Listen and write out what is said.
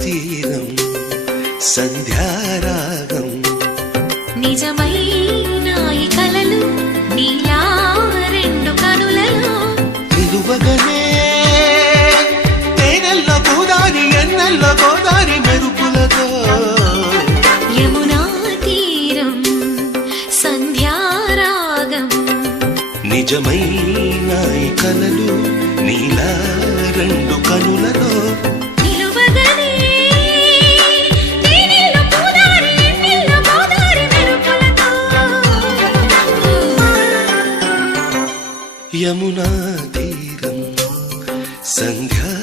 తీరం సంధ్యారాగం నిజమై నాయి కలలు నీలా రెండు కనులలో తిరువగనే తేనెల్ల గోదారి ఎన్నెల్ల గోదారి మెరుపులతో యమునా తీరం సంధ్యారాగం నిజమై నాయి కలలు నీలా రెండు కనులలో యమునా తీరం సంధ్యా